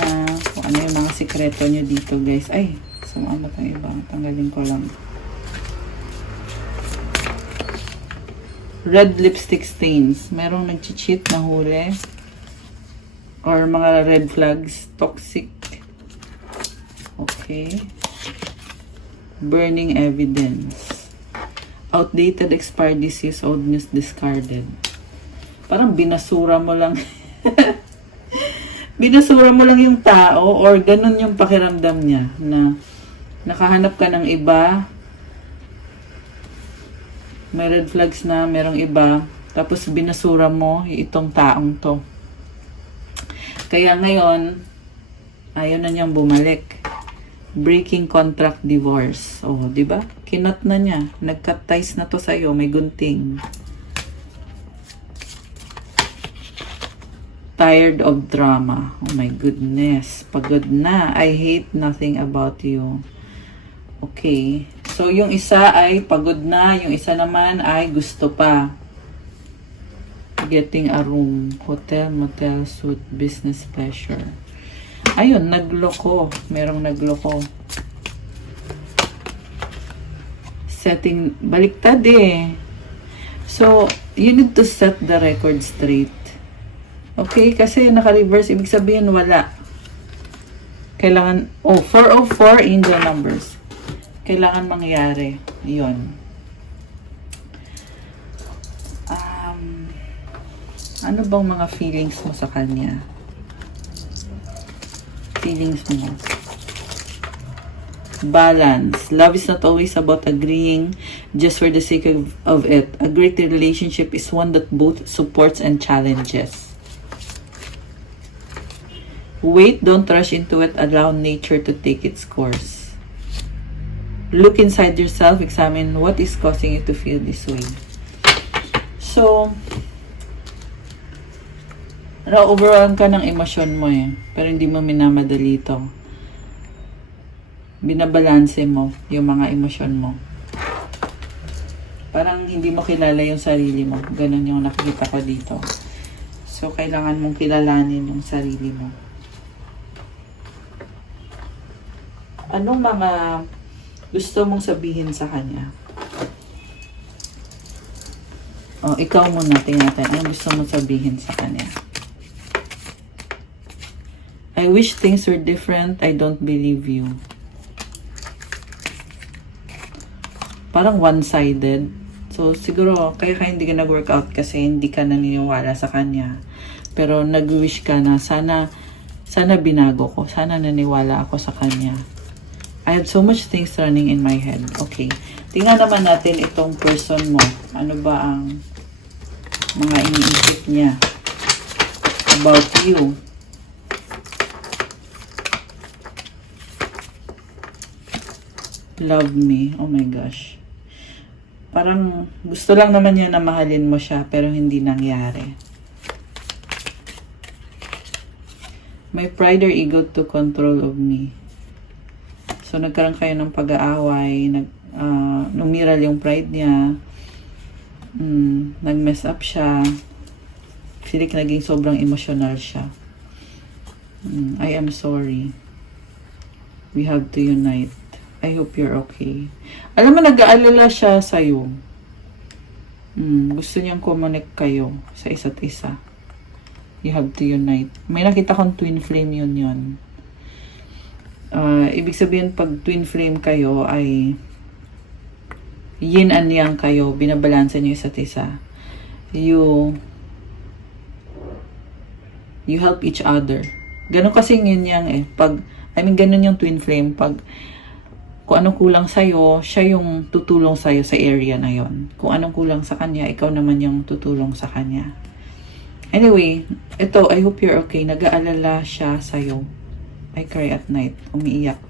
kung ano yung mga sikreto nyo dito, guys. Ay, sumama itong iba. Tanggalin ko lang. Red lipstick stains. Merong nag-cheat na huli. Or mga red flags. Toxic. Okay. Burning evidence. Outdated, expired, disease, old news, discarded. Parang binasura mo lang. Binasura mo lang yung tao or ganun yung pakiramdam niya na nakahanap ka ng iba. May red flags na merong iba. Tapos binasura mo itong taong to. Kaya ngayon, ayaw na niyang bumalik. Breaking contract, divorce. Oh, di ba? Kinot na niya. Nag-cut ties na to sa'yo. May gunting. Tired of drama. Oh my goodness. Pagod na. I hate nothing about you. Okay. So, yung isa ay pagod na. Yung isa naman ay gusto pa. Getting a room. Hotel, motel, suite, business, pleasure. Ayun, nagloko. Merong nagloko. Setting, baliktad eh. So, you need to set the record straight. Okay, kasi naka-reverse, ibig sabihin wala. Kailangan, 404 angel numbers. Kailangan mangyari. Yun. Ano bang mga feelings mo sa kanya? Feelings mo. Balance. Love is not always about agreeing just for the sake of it. A great relationship is one that both supports and challenges. Wait, don't rush into it. Allow nature to take its course. Look inside yourself. Examine what is causing you to feel this way. So, na-overwhelm ka ng emosyon mo eh. Pero hindi mo minamadali ito. Binabalanse mo yung mga emosyon mo. Parang hindi mo kilala yung sarili mo. Ganun yung nakikita ko dito. So, kailangan mong kilalanin yung sarili mo. Anong mga gusto mong sabihin sa kanya? Ikaw muna, tingnan natin. Anong gusto mong sabihin sa kanya? I wish things were different. I don't believe you. Parang one-sided. So, siguro, kaya hindi ka nag-workout kasi hindi ka naniniwala sa kanya. Pero, nag-wish ka na, sana binago ko. Sana naniwala ako sa kanya. I have so much things running in my head. Okay. Tingnan naman natin itong person mo. Ano ba ang mga iniisip niya about you? Love me. Oh my gosh. Parang gusto lang naman niya na mahalin mo siya pero hindi nangyari. My pride or ego took control of me. So, nagkaroon kayo ng pag-aaway, numiral yung pride niya, nag-mess up siya, feel like naging sobrang emotional siya. I am sorry. We have to unite. I hope you're okay. Alam mo, nag-aalala siya sa'yo. Gusto niyang connect kayo sa isa't isa. You have to unite. May nakita kong twin flame yun. Ibig sabihin, pag twin flame kayo ay yin and yang kayo, binabalansa niyo isa't isa. You help each other. Ganun kasi yin yang eh. Ganun yung twin flame. Pag kung anong kulang sa'yo, siya yung tutulong sa'yo sa area na yon. Kung anong kulang sa kanya, ikaw naman yung tutulong sa kanya. Anyway, ito, I hope you're okay. Nag-aalala siya sa'yo. I cry at night. Umiiyak.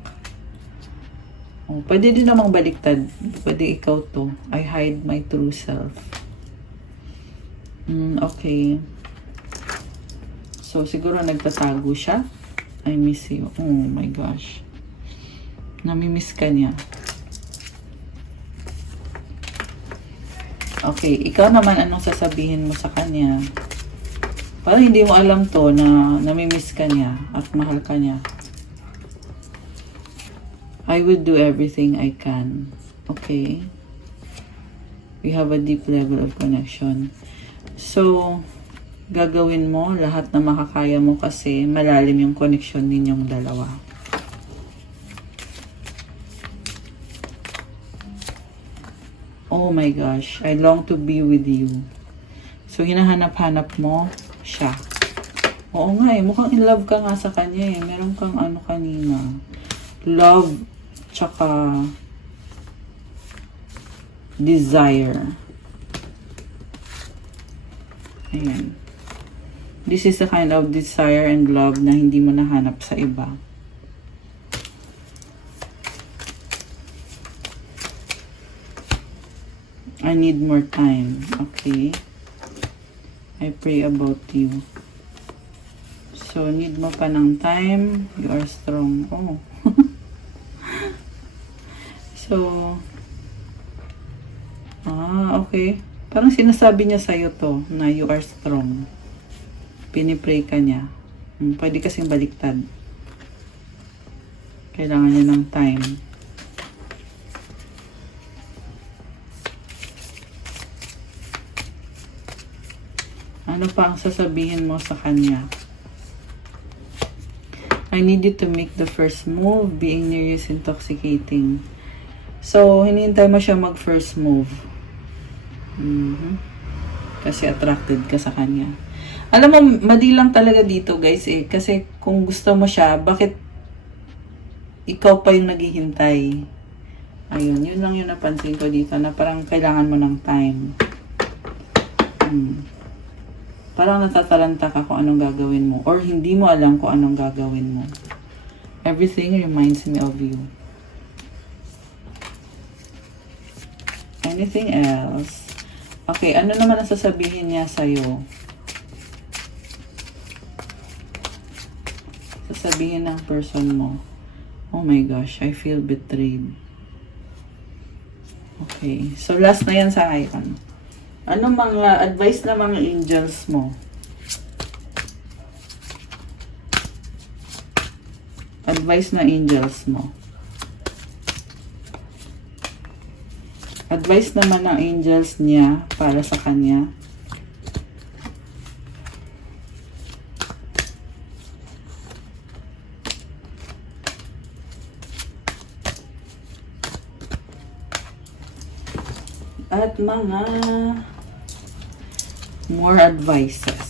Pwede din namang baliktad. Pwede ikaw to. I hide my true self. Okay. So, siguro nagtatago siya. I miss you. Oh my gosh. Namimiss ka niya. Okay, ikaw naman, anong sasabihin mo sa kanya? Parang hindi mo alam to na namimiss ka niya at mahal ka niya. I will do everything I can. Okay? We have a deep level of connection. So, gagawin mo lahat na makakaya mo kasi malalim yung connection ninyong dalawa. Oh my gosh, I long to be with you. So, hinahanap-hanap mo siya. Oo nga eh, mukhang in love ka nga sa kanya eh. Meron kang ano kanina. Love, tsaka desire. Ayan. This is the kind of desire and love na hindi mo nahanap sa iba. I need more time. Okay. I pray about you. So, need mo pa ng time. You are strong. Oh. So, okay. Parang sinasabi niya sa'yo to, na you are strong. Pinipray ka niya. Pwede kasing baliktad. Kailangan niya ng time. Ano pa ang sasabihin mo sa kanya? I need you to make the first move. Being near you is intoxicating. So, hinihintay mo siya mag-first move. Kasi attracted ka sa kanya. Alam mo, mali lang talaga dito guys eh. Kasi kung gusto mo siya, bakit ikaw pa yung naghihintay? Ayun, yun lang yung napansin ko dito na parang kailangan mo ng time. Parang natatalanta ka kung anong gagawin mo. Or hindi mo alam kung anong gagawin mo. Everything reminds me of you. Anything else? Okay, ano naman ang sasabihin niya sa'yo? Sasabihin ng person mo. Oh my gosh, I feel betrayed. Okay, so last na yan sa icon. Ano mga advice na mga angels mo? Advice na angels mo. Advice naman ng angels niya para sa kanya. At mga more advices.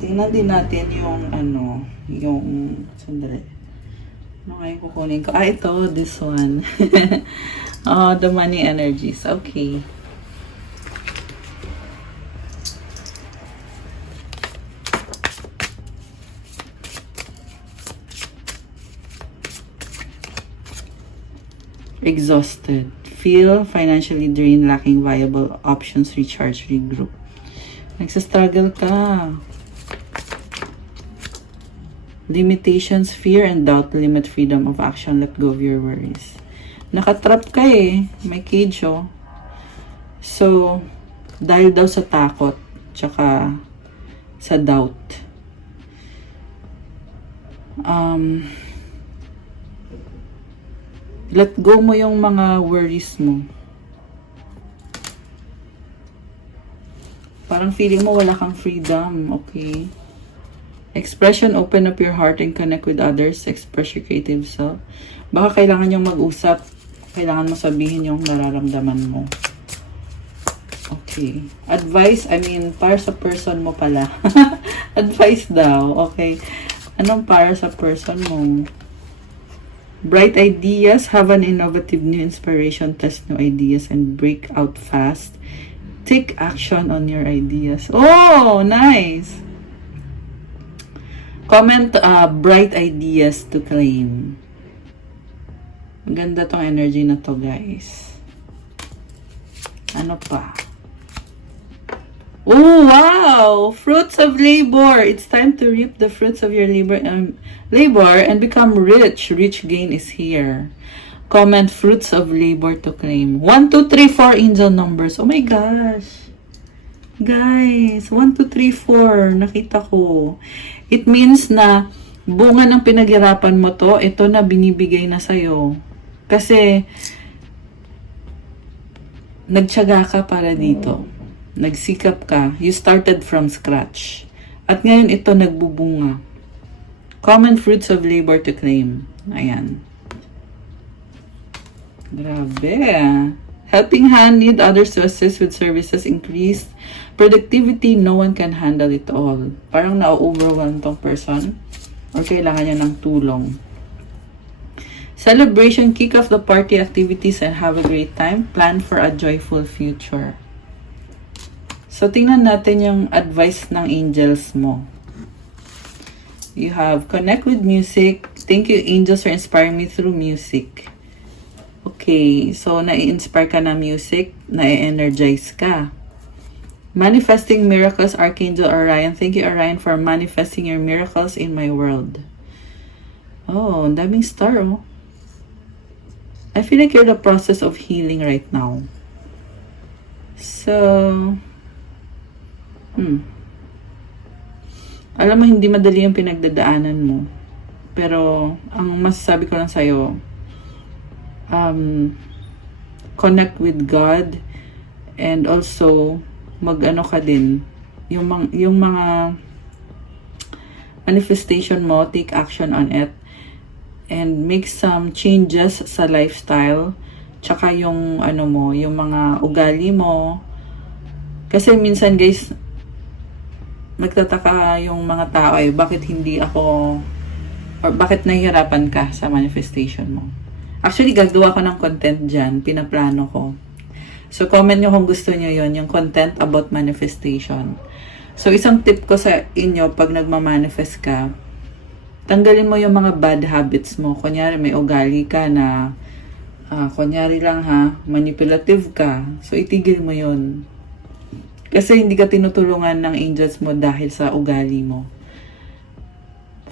Tingnan din natin yung yung sandali. Ano nga yung kukunin ko? Ito, this one. Oh, the money energies. Okay. Exhausted. Feel financially drained, lacking viable options, recharge, regroup. Nagsastruggle ka. Limitations, fear, and doubt limit freedom of action. Let go of your worries. Nakatrap ka eh. May cage oh. So, dahil daw sa takot, tsaka sa doubt. Let go mo yung mga worries mo. Parang feeling mo wala kang freedom, okay? Expression, open up your heart and connect with others. Express your creative self. Baka kailangan yung mag-usap. Kailangan mo sabihin yung nararamdaman mo. Okay. Advice, para sa person mo pala. Advice daw, okay. Anong para sa person mo? Bright ideas, have an innovative new inspiration, test new ideas, and break out fast. Take action on your ideas. Oh, nice! Comment bright ideas to claim. Ganda tong energy na to, guys. Ano pa? Oh, wow! Fruits of labor. It's time to reap the fruits of your labor and become rich. Rich gain is here. Comment fruits of labor to claim. 1, 2, 3, 4 angel numbers. Oh my gosh. Guys, 1, 2, 3, 4. Nakita ko. It means na bunga ng pinaghirapan mo to, ito na binibigay na sa'yo. Kasi, nagtiyaga ka para dito. Nagsikap ka. You started from scratch. At ngayon, ito nagbubunga. Common fruits of labor to claim. Ayan. Grabe. Helping hand, need others to assist with services, increased productivity, no one can handle it all. Parang na-overwhelm tong person or kailangan niya ng tulong. Celebration, kick off the party activities and have a great time. Plan for a joyful future. So, tingnan natin yung advice ng angels mo. You have, connect with music. Thank you, angels, for inspiring me through music. Okay, so na-inspire ka ng music, na-energize ka. Manifesting miracles, Archangel Orion. Thank you, Orion, for manifesting your miracles in my world. Oh, ang daming star, oh. I feel like you're in the process of healing right now. So, alam mo, hindi madali yung pinagdadaanan mo. Pero, ang masasabi ko lang sa'yo, connect with God and also mag-ano ka din yung mga manifestation mo, take action on it and make some changes sa lifestyle tsaka yung ano mo, yung mga ugali mo kasi minsan guys magtataka yung mga tao bakit hindi ako or bakit nahihirapan ka sa manifestation mo. Actually, gagawa ko ng content dyan. Pinaplano ko. So, comment nyo kung gusto nyo yon yung content about manifestation. So, isang tip ko sa inyo, pag nagmamanifest ka, tanggalin mo yung mga bad habits mo. Kunyari, may ugali ka na, kunyari lang manipulative ka. So, itigil mo yon. Kasi hindi ka tinutulungan ng angels mo dahil sa ugali mo.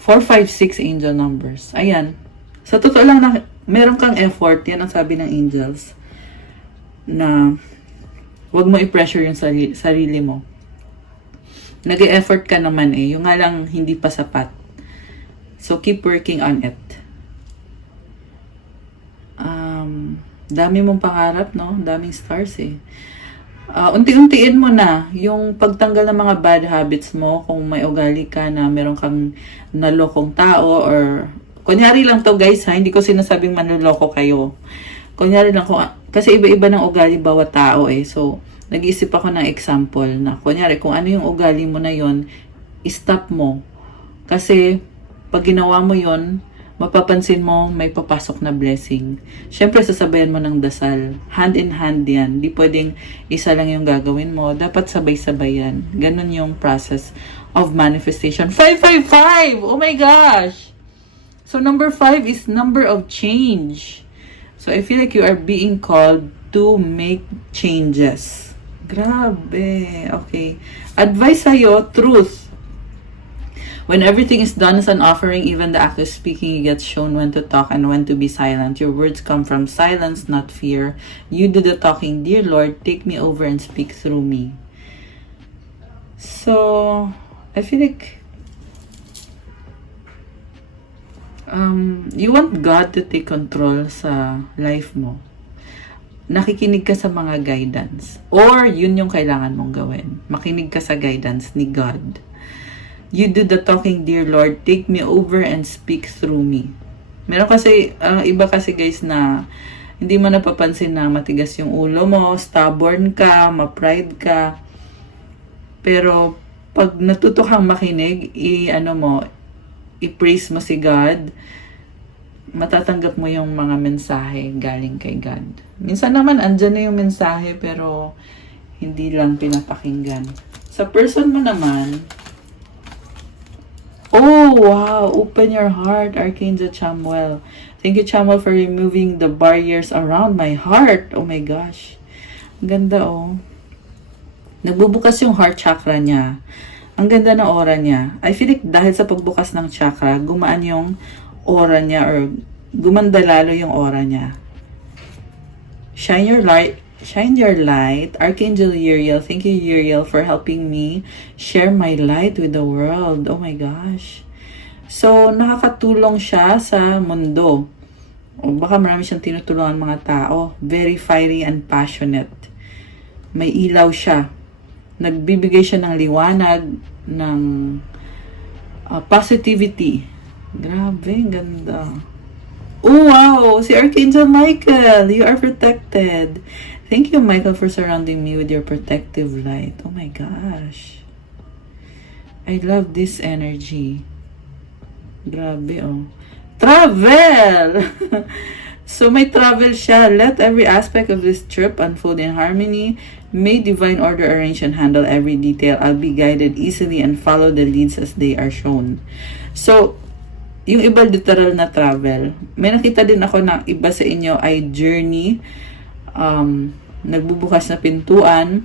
4, 5, 6 angel numbers. Ayan. Sa totoo lang na, meron kang effort, yan ang sabi ng angels, na wag mo i-pressure yung sarili mo. Nag-e-effort ka naman yung nga lang hindi pa sapat. So, keep working on it. Dami mong pangarap, no? Daming stars unti-untiin mo na yung pagtanggal ng mga bad habits mo kung may ugali ka na meron kang nalokong tao or kunyari lang to guys hindi ko sinasabing manloloko kayo. Kunyari lang kasi iba-iba ng ugali bawat tao So, nag-iisip ako ng example na kunyari kung ano yung ugali mo na yon, stop mo. Kasi pag ginawa mo yon, mapapansin mo may papasok na blessing. Syempre sasabayan mo ng dasal. Hand in hand yan. Di pwedeng isa lang yung gagawin mo. Dapat sabay-sabay yan. Ganun yung process of manifestation. 555! Oh my gosh! So, number 5 is number of change. So, I feel like you are being called to make changes. Grabe. Okay. Advice sa'yo, truth. When everything is done as an offering, even the act of speaking, you get shown when to talk and when to be silent. Your words come from silence, not fear. You do the talking. Dear Lord, take me over and speak through me. So, I feel like you want God to take control sa life mo. Nakikinig ka sa mga guidance. Or, yun yung kailangan mong gawin. Makinig ka sa guidance ni God. You do the talking, dear Lord. Take me over and speak through me. Meron kasi, iba kasi guys na hindi mo napapansin na matigas yung ulo mo, stubborn ka, ma-pride ka. Pero, pag natuto kang makinig, i-praise mo si God, matatanggap mo yung mga mensahe galing kay God. Minsan naman, andyan na yung mensahe, pero hindi lang pinapakinggan. Sa person mo naman, Oh, wow. Open your heart, Archangel Chamuel. Thank you, Chamuel, for removing the barriers around my heart. Oh my gosh. Ang ganda, oh. Nagbubukas yung heart chakra niya. Ang ganda ng aura niya. I feel like dahil sa pagbukas ng chakra, gumaan yung aura niya or gumanda lalo yung aura niya. Shine your light. Archangel Uriel. Thank you, Uriel, for helping me share my light with the world. Oh my gosh. So, nakakatulong siya sa mundo. O baka marami siyang tinutulungan mga tao. Very fiery and passionate. May ilaw siya. Nagbibigay siya ng liwanag, ng positivity. Grabe, ganda. Oh, wow! Si Archangel Michael, you are protected. Thank you, Michael, for surrounding me with your protective light. Oh my gosh. I love this energy. Grabe, oh. Travel! So, may travel siya. Let every aspect of this trip unfold in harmony. May divine order arrange and handle every detail. I'll be guided easily and follow the leads as they are shown. So, yung iba literal na travel. May nakita din ako na iba sa inyo ay journey. Nagbubukas na pintuan.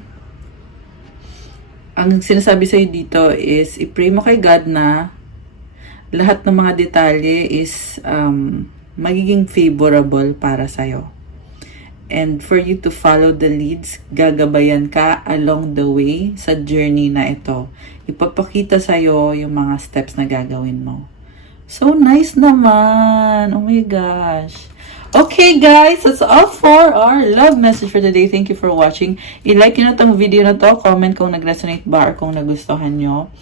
Ang sinasabi sa'yo dito is, i-pray mo kay God na lahat ng mga detalye is magiging favorable para sa'yo. And for you to follow the leads, gagabayan ka along the way sa journey na ito. Ipapakita sa'yo yung mga steps na gagawin mo. So nice naman! Oh my gosh! Okay guys, that's all for our love message for today. Thank you for watching. I-like nyo na tong video na to. Comment kung nag-resonate ba or kung nagustuhan nyo.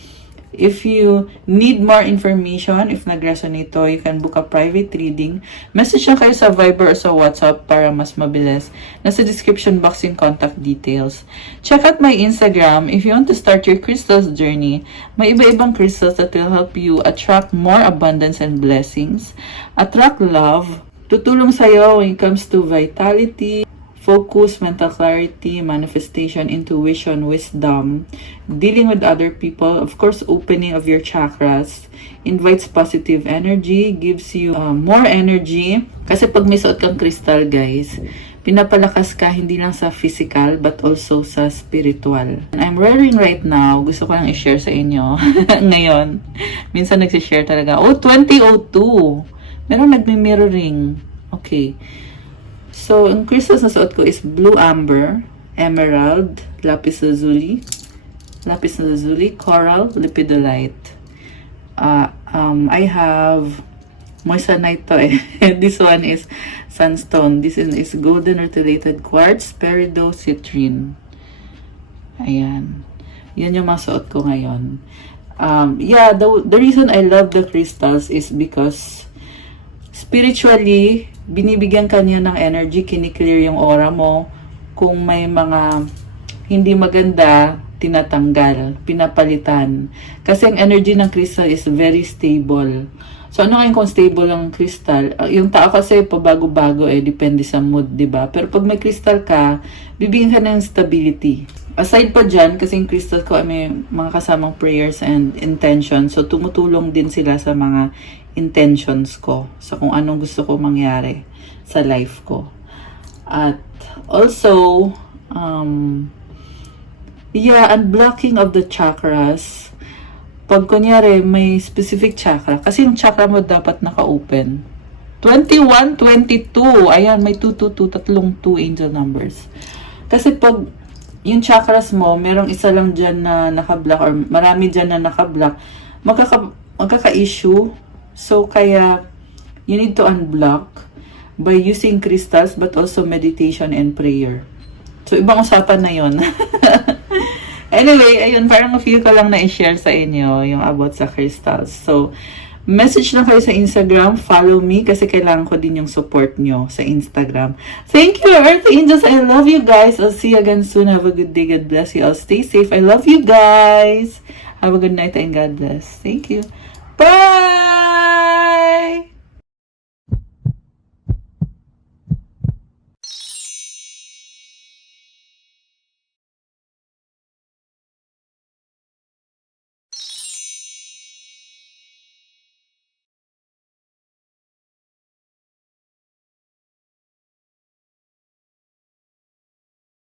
If you need more information, if nag-resonate to, you can book a private reading. Message lang kayo sa Viber or sa WhatsApp para mas mabilis. Nasa description box yung contact details. Check out my Instagram if you want to start your crystals journey. May iba-ibang crystals that will help you attract more abundance and blessings. Attract love. Tutulong sa'yo when it comes to vitality, focus, mental clarity, manifestation, intuition, wisdom, dealing with other people, of course, opening of your chakras, invites positive energy, gives you more energy. Kasi pag may suot kang crystal, guys, pinapalakas ka hindi lang sa physical, but also sa spiritual. And I'm wearing right now, gusto ko lang i-share sa inyo ngayon. Minsan nagsishare talaga. Oh, 2002! Meron nagme-mirroring. Okay. So, ang crystals na suot ko is blue amber, emerald, lapis lazuli, coral, lepidolite. I have moissanite to eh. This one is sunstone. This is golden rutilated quartz, peridot, citrine. Ayan. Yan yung mga suot ko ngayon. Yeah, the reason I love the crystals is because spiritually, binibigyan ka niya ng energy, kiniklear yung aura mo. Kung may mga hindi maganda, tinatanggal, pinapalitan. Kasi ang energy ng crystal is very stable. So, ano ngayon kung stable ang crystal? Yung tao kasi pabago-bago depende sa mood, di ba? Pero pag may crystal ka, bibigyan ka ng stability. Aside pa dyan, kasi yung crystal ko ay may mga kasamang prayers and intentions. So, tumutulong din sila sa mga intentions ko. So, kung anong gusto ko mangyari sa life ko. At also, unblocking of the chakras. Pag kunyari, may specific chakra. Kasi yung chakra mo dapat naka-open. 21, 22. Ayan, may 222, tatlong 2 angel numbers. Kasi pag yung chakras mo, merong isa lang dyan na naka-block or marami dyan na naka-block, magkaka-issue. So, kaya, you need to unblock by using crystals but also meditation and prayer. So, ibang usapan na yon. Anyway, ayun, parang feel ko lang na i-share sa inyo yung about sa crystals. So, message na kayo sa Instagram, follow me kasi kailangan ko din yung support nyo sa Instagram. Thank you, Earth Angels. I love you guys. I'll see you again soon. Have a good day. God bless you all. Stay safe. I love you guys. Have a good night and God bless. Thank you. Bye!